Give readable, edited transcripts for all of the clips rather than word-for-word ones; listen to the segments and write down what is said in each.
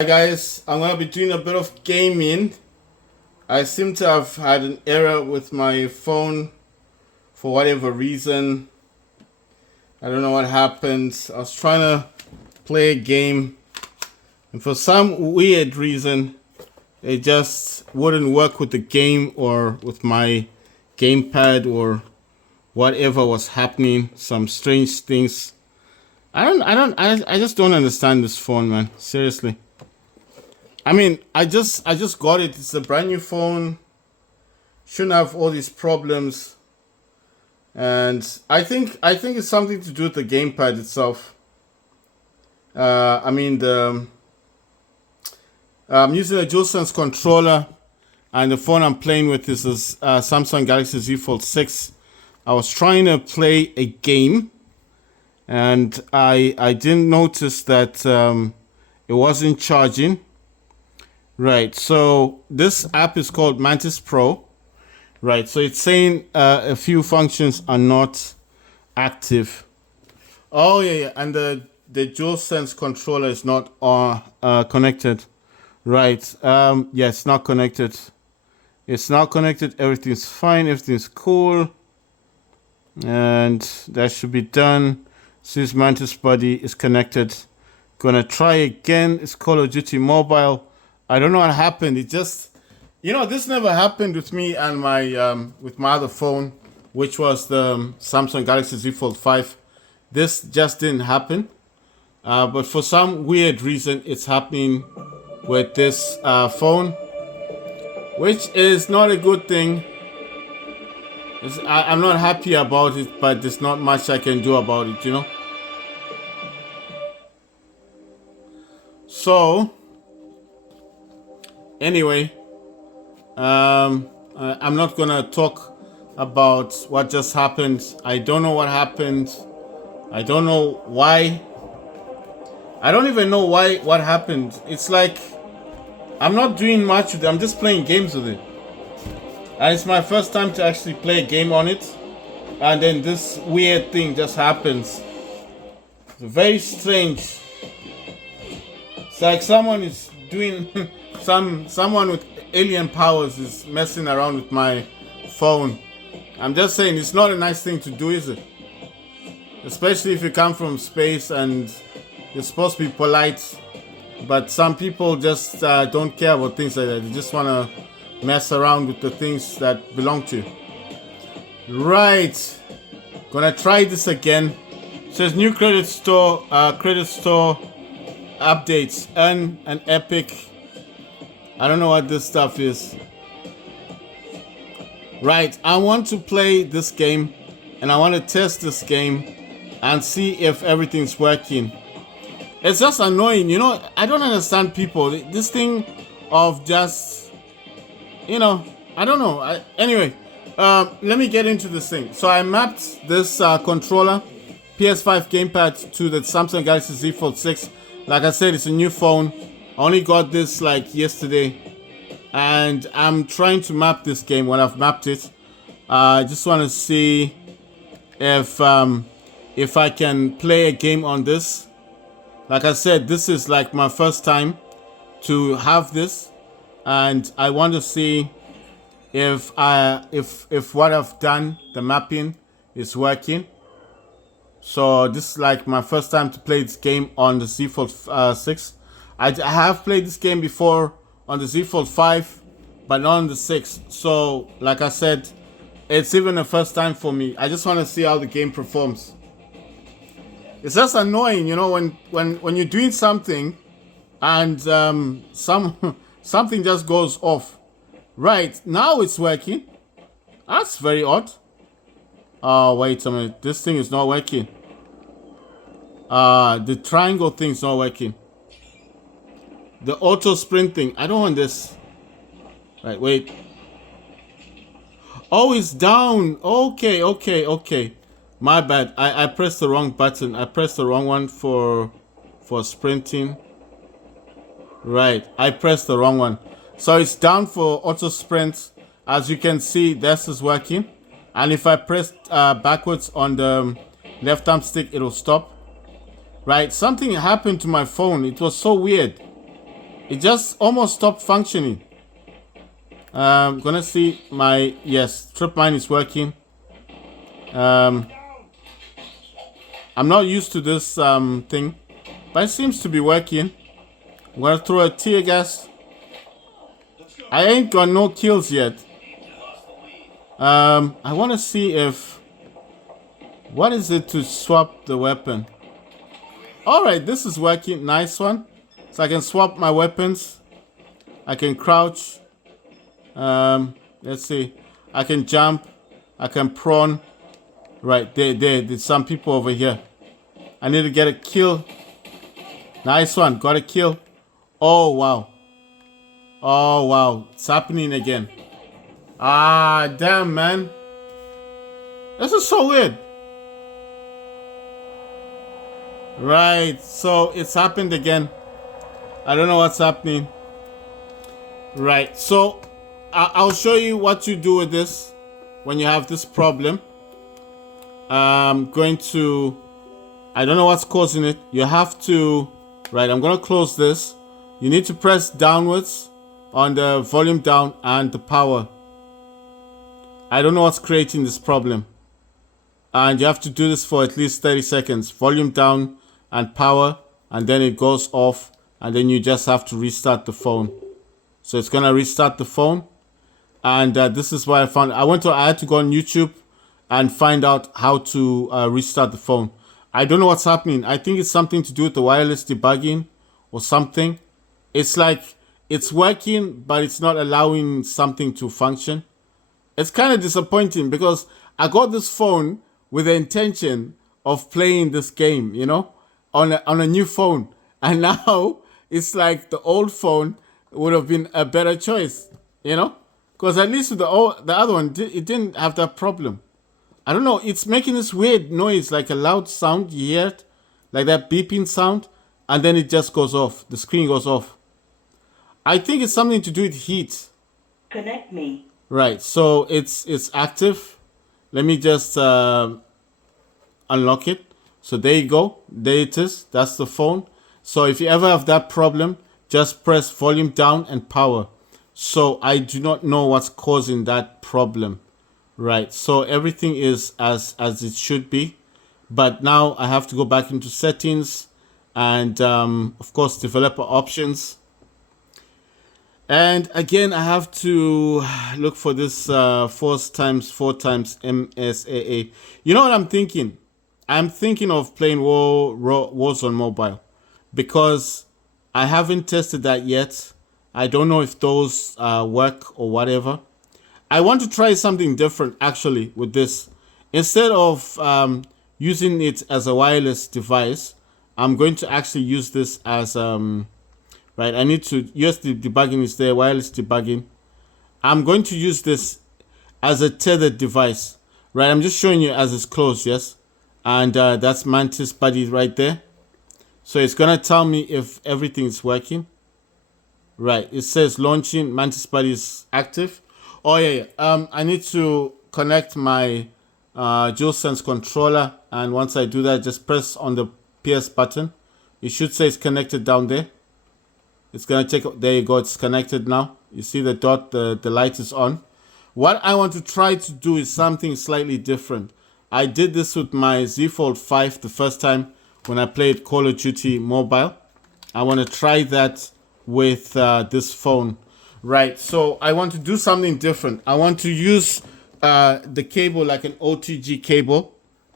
Hi guys, I'm gonna be doing a bit of gaming. I seem to have had an error with my phone for whatever reason. I don't know what happened. I was trying to play a game and for some weird reason it just wouldn't work with the game or with my gamepad or whatever was happening. Some strange things. I just don't understand this phone, man. Seriously. I mean, I just got it. It's a brand new phone. Shouldn't have all these problems. And I think it's something to do with the gamepad itself. I'm using a DualSense controller, and the phone I'm playing with is a Samsung Galaxy Z Fold 6. I was trying to play a game, and I didn't notice that it wasn't charging. Right, so this app is called Mantis Pro. Right, so it's saying a few functions are not active. Oh yeah, and the DualSense controller is not connected. Right, yeah, it's not connected. It's not connected. Everything's fine. Everything's cool, and that should be done. Since Mantis Body is connected, gonna try again. It's Call of Duty Mobile. I don't know what happened. It just, this never happened with me and my with my other phone, which was the Samsung Galaxy Z Fold 5. This just didn't happen. But for some weird reason, it's happening with this phone, which is not a good thing. I'm not happy about it, but there's not much I can do about it, So, anyway, I'm not gonna talk about what just happened. I don't know what happened. I don't know why. I don't even know what happened. It's like I'm not doing much with it. I'm just playing games with it. And it's my first time to actually play a game on it. And then this weird thing just happens. It's very strange. It's like someone is doing someone with alien powers is messing around with my phone. I'm just saying it's not a nice thing to do, is it? Especially if you come from space and you're supposed to be polite, but some people just don't care about things like that. They just want to mess around with the things that belong to you. Right, gonna try this again. It says new credit store updates. Earn an epic. I don't know what this stuff is. Right, I want to play this game and I want to test this game and see if everything's working. It's just annoying, I don't understand people. This thing of just, I don't know. Anyway, let me get into this thing. So I mapped this controller, PS5 gamepad, to the Samsung Galaxy Z Fold 6. Like I said, it's a new phone. I only got this like yesterday. And I'm trying to map this game. When I've mapped it, I just want to see if I can play a game on this. Like I said, this is like my first time to have this, and I want to see if what I've done, the mapping, is working. So this is like my first time to play this game on the Z Fold 6. I have played this game before on the Z Fold 5, but not on the 6. So, like I said, it's even the first time for me. I just want to see how the game performs. It's just annoying, when you're doing something and something just goes off. Right, now it's working. That's very odd. Oh, wait a minute. This thing is not working. The triangle thing's not working. The auto sprint thing. I don't want this. Right, wait. Oh, it's down. Okay. My bad. I pressed the wrong button. I pressed the wrong one for sprinting. Right. I pressed the wrong one. So it's down for auto sprint. As you can see, this is working. And if I press backwards on the left arm stick, it'll stop. Right. Something happened to my phone. It was so weird. It just almost stopped functioning. I'm gonna see my, yes, trip mine is working. I'm not used to this thing, but it seems to be working. I'm gonna throw a tear gas. I ain't got no kills yet. I want to see if, what is it to swap the weapon? All right, this is working. Nice one. So I can swap my weapons. I can crouch. Let's see. I can jump. I can prone. Right, there's some people over here. I need to get a kill. Nice one. Got a kill. Oh, wow. Oh, wow. It's happening again. Ah, damn, man. This is so weird. Right, so it's happened again. I don't know what's happening. Right, so I'll show you what you do with this when you have this problem. I'm going to, I don't know what's causing it. You have to, right, I'm going to close this. You need to press downwards on the volume down and the power. I don't know what's creating this problem. And you have to do this for at least 30 seconds. Volume down and power, and then it goes off, and then you just have to restart the phone. So it's gonna restart the phone. And this is what I found. I had to go on YouTube and find out how to restart the phone. I don't know what's happening. I think it's something to do with the wireless debugging or something. It's like it's working, but it's not allowing something to function. It's kind of disappointing because I got this phone with the intention of playing this game, you know, on a new phone. And now it's like the old phone would have been a better choice, you know, because at least with the other one, it didn't have that problem. I don't know. It's making this weird noise, like a loud sound. You hear it, like that beeping sound, and then it just goes off. The screen goes off. I think it's something to do with heat. Connect me. Right. So it's active. Let me just unlock it. So there you go. There it is. That's the phone. So if you ever have that problem, just press volume down and power. So I do not know what's causing that problem. Right. So everything is as it should be. But now I have to go back into settings and of course developer options. And again, I have to look for this 4x4 times MSAA. You know what I'm thinking? I'm thinking of playing Warzone Mobile because I haven't tested that yet. I don't know if those work or whatever. I want to try something different actually with this. Instead of using it as a wireless device, I'm going to actually use this as right, I need to, yes, the debugging is there, wireless debugging. I'm going to use this as a tethered device, right? I'm just showing you as it's closed, yes? And that's Mantis Buddy right there. So it's going to tell me if everything is working. Right, it says launching, Mantis Buddy is active. Oh, yeah. I need to connect my DualSense controller. And once I do that, just press on the PS button. It should say it's connected down there. It's going to take, there you go, it's connected now. You see the dot, the light is on. What I want to try to do is something slightly different. I did this with my Z Fold 5 the first time when I played Call of Duty Mobile. I want to try that with this phone. Right, so I want to do something different. I want to use the cable like an OTG cable.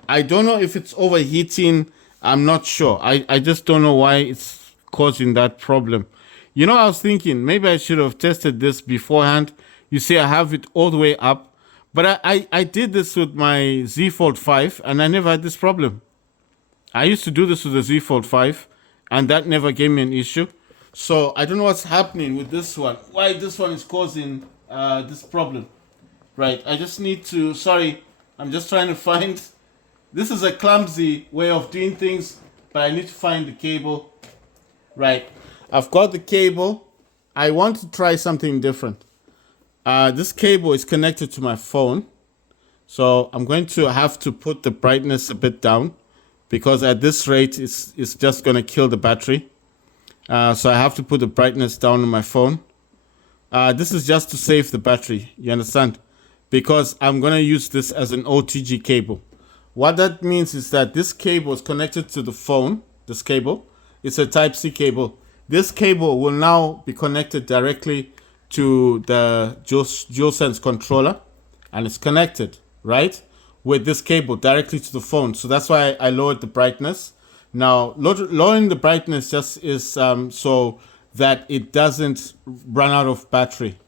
I don't know if it's overheating. I'm not sure. I just don't know why it's causing that problem. You know, I was thinking maybe I should have tested this beforehand. You see, I have it all the way up. But I did this with my Z Fold 5 and I never had this problem. I used to do this with the Z Fold 5 and that never gave me an issue. So I don't know what's happening with this one. Why this one is causing this problem. Right, I just need to, sorry, I'm just trying to find, this is a clumsy way of doing things, but I need to find the cable. Right, I've got the cable. I want to try something different. This cable is connected to my phone. So I'm going to have to put the brightness a bit down because at this rate, it's just going to kill the battery. So I have to put the brightness down on my phone. This is just to save the battery, you understand? Because I'm going to use this as an OTG cable. What that means is that this cable is connected to the phone, this cable. It's a Type-C cable. This cable will now be connected directly to the DualSense controller, and it's connected, right, with this cable directly to the phone. So that's why I lowered the brightness. Now, lowering the brightness just is so that it doesn't run out of battery.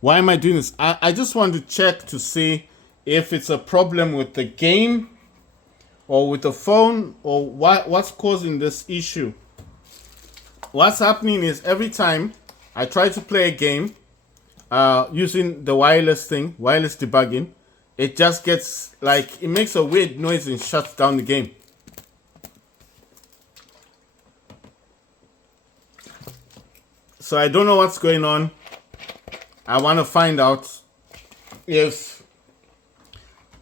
Why am I doing this? I just want to check to see if it's a problem with the game or with the phone, or what's causing this issue. What's happening is every time I try to play a game using the wireless debugging, it just gets like, it makes a weird noise and shuts down the game. So I don't know what's going on. I want to find out if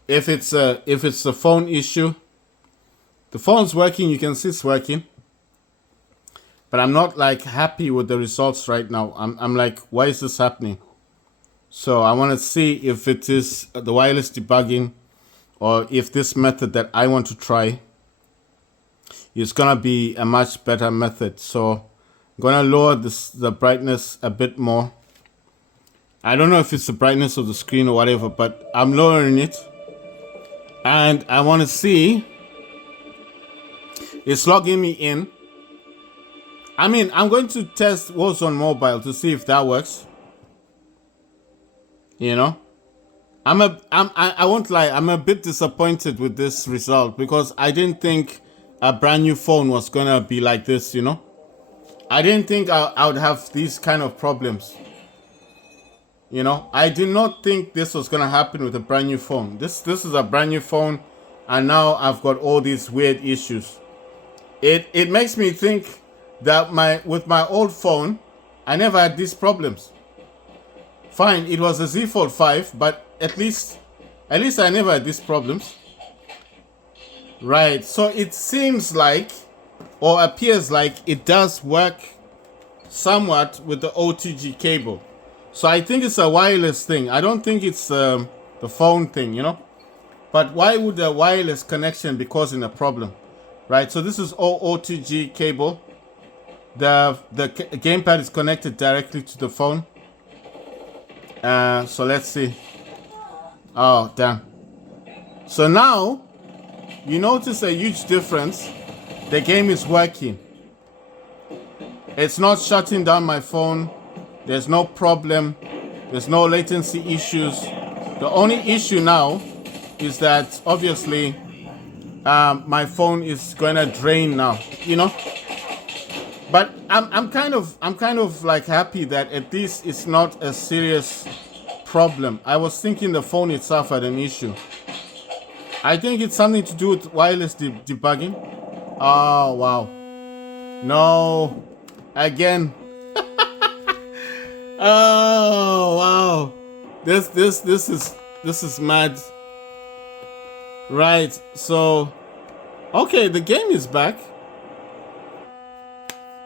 it's a phone issue. The phone's working, you can see it's working. But I'm not like happy with the results right now. I'm like, why is this happening? So I want to see if it is the wireless debugging, or if this method that I want to try is gonna be a much better method. So I'm gonna lower the brightness a bit more. I don't know if it's the brightness of the screen or whatever, but I'm lowering it. And I want to see, it's logging me in. I mean, I'm going to test Warzone Mobile to see if that works. You know, I won't lie, I'm a bit disappointed with this result, because I didn't think a brand new phone was gonna be like this, you know. I didn't think I would have these kind of problems. You know, I did not think this was gonna happen with a brand new phone. This is a brand new phone, and now I've got all these weird issues. It makes me think that with my old phone, I never had these problems. Fine, it was a Z Fold 5, but at least I never had these problems. Right, so it seems like, or appears like, it does work somewhat with the OTG cable. So I think it's a wireless thing. I don't think it's the phone thing, you know. But why would the wireless connection be causing a problem? Right, so this is OTG cable. The gamepad is connected directly to the phone. So let's see. Oh, damn. So now, you notice a huge difference. The game is working. It's not shutting down my phone. There's no problem. There's no latency issues. The only issue now is that obviously my phone is going to drain now, you know. But I'm kind of like happy that at least it's not a serious problem. I was thinking the phone itself had an issue. I think it's something to do with wireless debugging. Oh wow. No. Again. Oh wow. This is mad. Right. So okay, the game is back.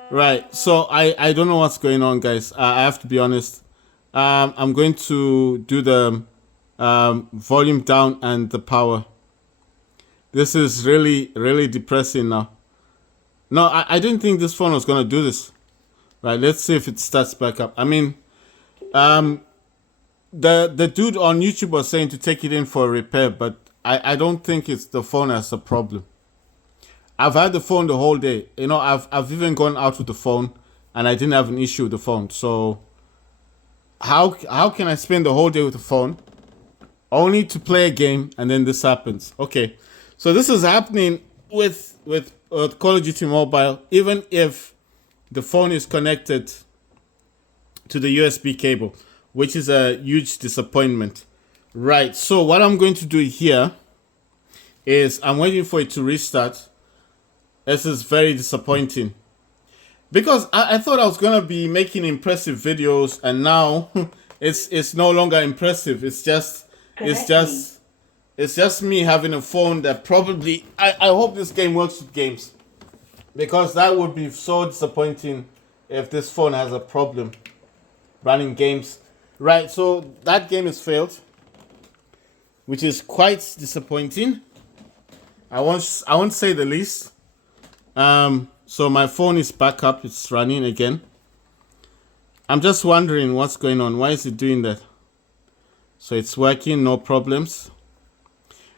Right, so I don't know what's going on, guys. I have to be honest. I'm going to do the volume down and the power. This is really, really depressing now. No, I didn't think this phone was going to do this. Right, let's see if it starts back up. I mean, the dude on YouTube was saying to take it in for a repair, but I don't think it's the phone has a problem. I've had the phone the whole day. You know, I've even gone out with the phone and I didn't have an issue with the phone. So how can I spend the whole day with the phone only to play a game and then this happens? Okay, so this is happening with Call of Duty Mobile, even if the phone is connected to the USB cable, which is a huge disappointment. Right, so what I'm going to do here is I'm waiting for it to restart. This is very disappointing, because I thought I was gonna be making impressive videos, and now it's no longer impressive. It's just me having a phone that probably I hope this game works with games. because that would be so disappointing if this phone has a problem running games. Right, so that game is failed, which is quite disappointing. I won't say the least. So my phone is back up, it's running again. I'm just wondering what's going on. Why is it doing that? So it's working, no problems.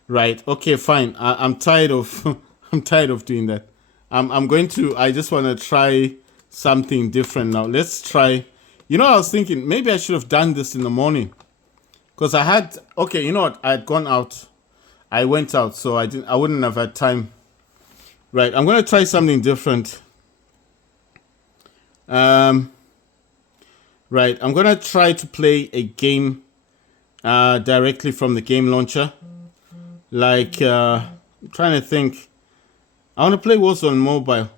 Right, okay, fine. I'm tired of I'm tired of doing that. I just want to try something different now. Let's try. You know, I was thinking maybe I should have done this in the morning. Because I had, okay, you know what? I had gone out. I went out, so I wouldn't have had time. Right, I'm going to try something different. Right, I'm going to try to play a game directly from the game launcher. Like, I'm trying to think. I want to play Warzone Mobile.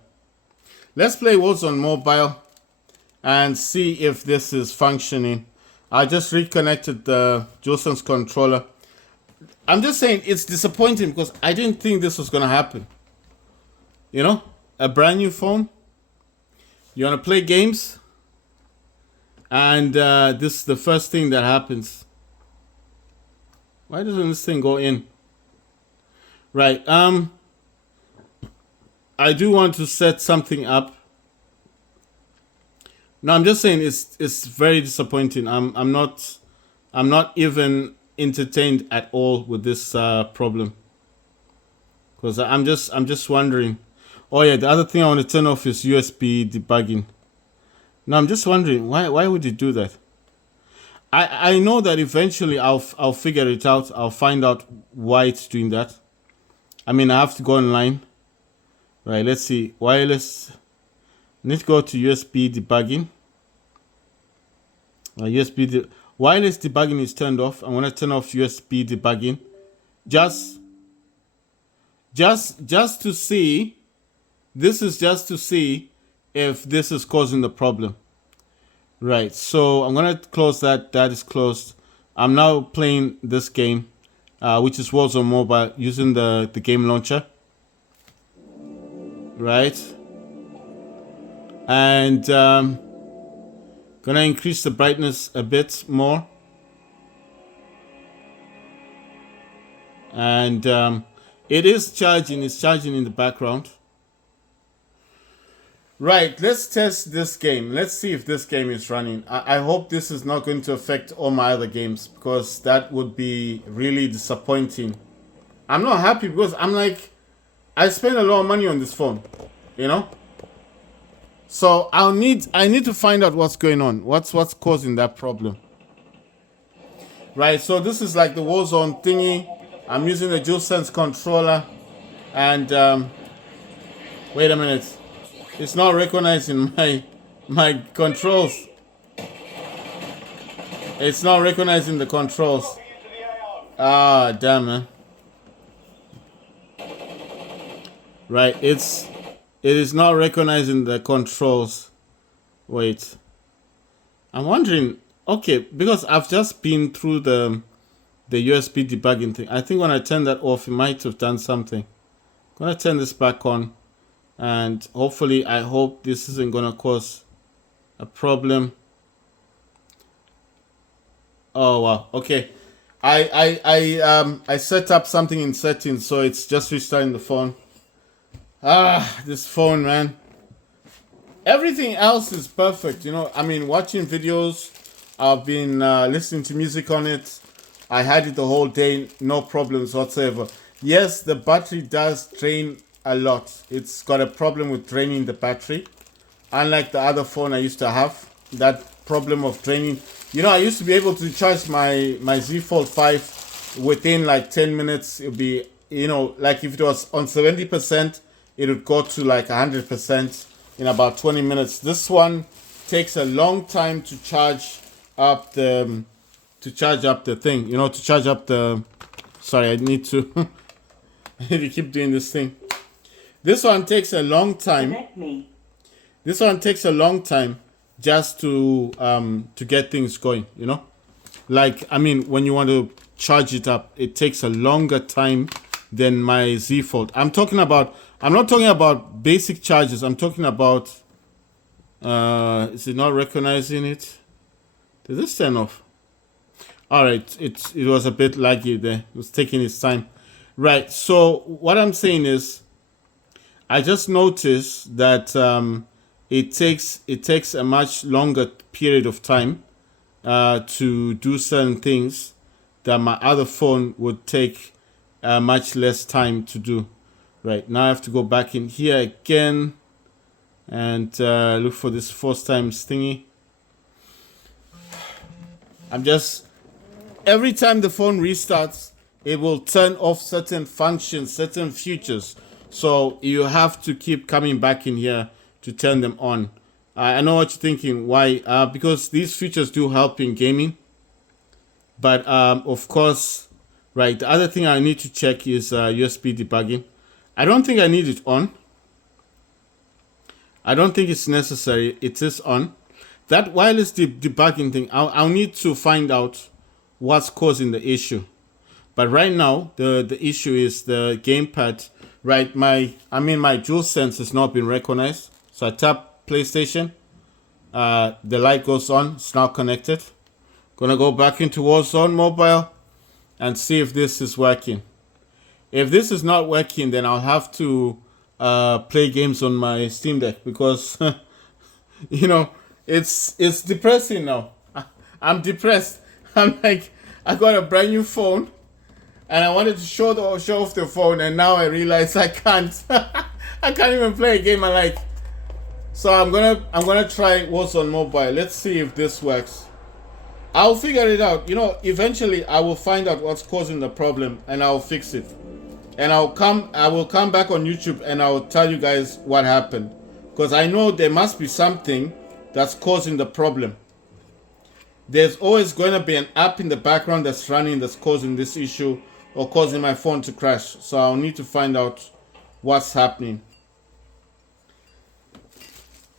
Let's play Warzone Mobile and see if this is functioning. I just reconnected the DualSense controller. I'm just saying it's disappointing because I didn't think this was going to happen. You know, a brand new phone. You want to play games. And this is the first thing that happens. Why doesn't this thing go in? Right. I do want to set something up. No, I'm just saying it's very disappointing. I'm not even entertained at all with this problem. Because I'm just wondering. Oh yeah, the other thing I want to turn off is USB debugging. No, I'm just wondering why would it do that? I know that eventually I'll figure it out. I'll find out why it's doing that. I mean, I have to go online. Right, let's see. Wireless. Let's go to USB debugging. Wireless debugging is turned off. I'm gonna turn off USB debugging, just to see. This is just to see if this is causing the problem. Right. So I'm gonna close that. That is closed. I'm now playing this game, which is Warzone Mobile, using the game launcher. Right. And gonna increase the brightness a bit more. And it is charging. It's charging in the background. Right, let's test this game. Let's see if this game is running. I hope this is not going to affect all my other games, because that would be really disappointing. I'm not happy because I'm like, I spent a lot of money on this phone, you know? So I need to find out what's going on. What's causing that problem. Right, so this is like the Warzone thingy. I'm using the DualSense controller, and wait a minute. It's not recognizing my controls. It's not recognizing the controls. Ah, damn, man. Right, it is not recognizing the controls. Wait. I'm wondering, okay, because I've just been through the USB debugging thing. I think when I turn that off, it might have done something. I'm gonna turn this back on, and hopefully, I hope this isn't gonna cause a problem. Oh wow, okay. I set up something in settings, so it's just restarting the phone. Ah, this phone, man. Everything else is perfect, you know. I mean, watching videos, I've been listening to music on it. I had it the whole day, no problems whatsoever. Yes, the battery does drain a lot. It's got a problem with draining the battery. Unlike the other phone I used to have, that problem of draining. You know, I used to be able to charge my Z Fold 5 within like 10 minutes. It would be, you know, like if it was on 70%, it would go to like 100% in about 20 minutes. This one takes a long time to charge up the thing, you know, to charge up the, sorry, I need to I need to keep doing this thing. This one takes a long time. This one takes a long time just to get things going, you know? Like, I mean, when you want to charge it up, it takes a longer time than my Z Fold. I'm talking about I'm not talking about basic charges. I'm talking about, is it not recognizing it? Did this turn off? All right, it was a bit laggy there. It was taking its time. Right, so what I'm saying is, I just noticed that it takes a much longer period of time to do certain things that my other phone would take much less time to do. Right, now I have to go back in here again and look for this force times thingy. Every time the phone restarts, it will turn off certain functions, certain features. So you have to keep coming back in here to turn them on. I know what you're thinking. Why? Because these features do help in gaming. But of course, right, the other thing I need to check is USB debugging. I don't think I need it on. I don't think it's necessary. It is on. That wireless debugging thing, I'll need to find out what's causing the issue. But right now, the issue is the gamepad. Right, my DualSense has not been recognized. So I tap PlayStation. The light goes on. It's now connected. Gonna go back into Warzone Mobile and see if this is working. If this is not working, then I'll have to play games on my Steam Deck because you know it's depressing now. I'm depressed. I'm like, I got a brand new phone and I wanted to show off the phone, and now I realize I can't. I can't even play a game I like. So I'm gonna try Warzone Mobile. Let's see if this works. I'll figure it out. You know, eventually I will find out what's causing the problem and I'll fix it. And I will come back on YouTube and I'll tell you guys what happened. Because I know there must be something that's causing the problem. There's always going to be an app in the background that's running that's causing this issue or causing my phone to crash. So I'll need to find out what's happening.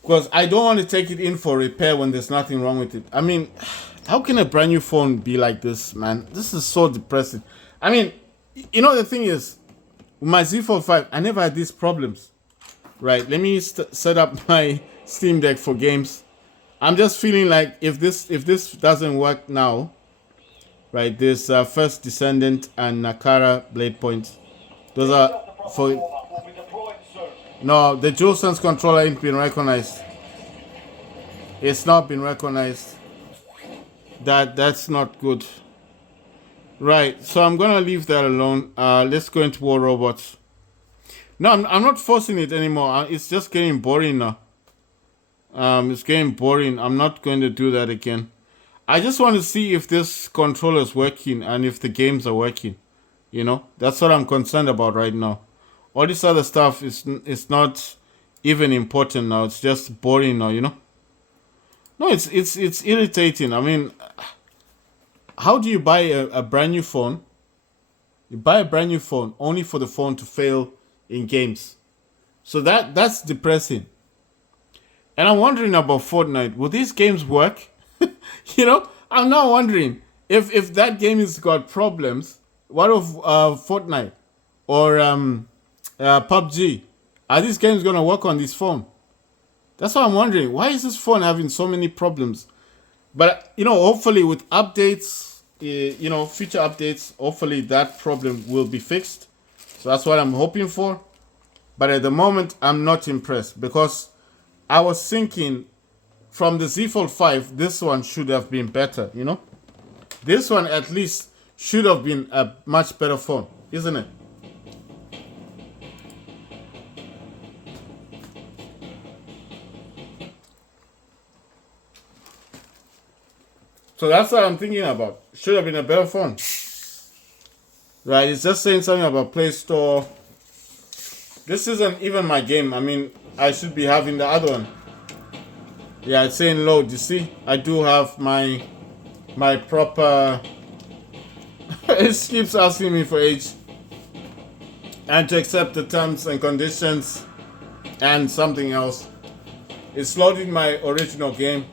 Because I don't want to take it in for repair when there's nothing wrong with it. I mean, how can a brand new phone be like this, man? This is so depressing. I mean, you know, the thing is, with my Z Fold 5, I never had these problems. Right, let me set up my Steam Deck for games. I'm just feeling like if this doesn't work now, right, there's First Descendant and Nakara Blade Point. Those are for... No, the DualSense controller ain't been recognized. It's not been recognized. That's not good. Right, so I'm gonna leave that alone. Let's go into War Robots. No, I'm not forcing it anymore. It's just getting boring now. It's getting boring. I'm not going to do that again. I just want to see if this controller is working and if the games are working. You know, that's what I'm concerned about right now. All this other stuff is not even important now. It's just boring now, you know. No, it's irritating. I mean, how do you buy a brand new phone? You buy a brand new phone only for the phone to fail in games. So that's depressing. And I'm wondering about Fortnite. Will these games work? You know, I'm now wondering if that game has got problems. What of Fortnite or PUBG? Are these games gonna work on this phone? That's what I'm wondering. Why is this phone having so many problems? But you know, hopefully with updates, you know, future updates, hopefully that problem will be fixed. So that's what I'm hoping for. But at the moment, I'm not impressed because I was thinking from the Z Fold 5, this one should have been better, you know? This one at least should have been a much better phone, isn't it? So that's what I'm thinking about. Should have been a better phone. Right, it's just saying something about Play Store. This isn't even my game. I mean, I should be having the other one. Yeah, it's saying load. You see, I do have my proper. It keeps asking me for age and to accept the terms and conditions and something else. It's loading my original game.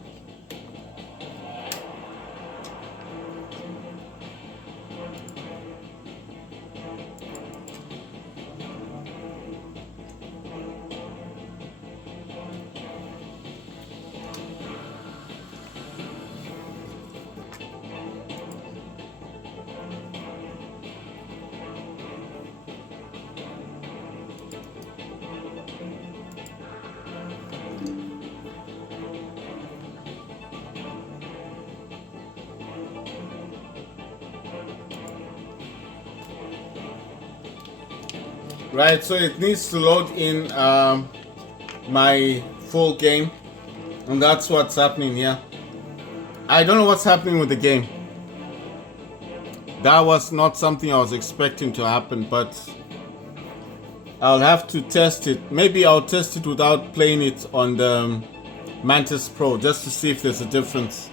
right? So it needs to load in my full game, and that's what's happening here. I don't know what's happening with the game. That was not something I was expecting to happen, but I'll have to test it. Maybe I'll test it without playing it on the Mantis Pro just to see if there's a difference.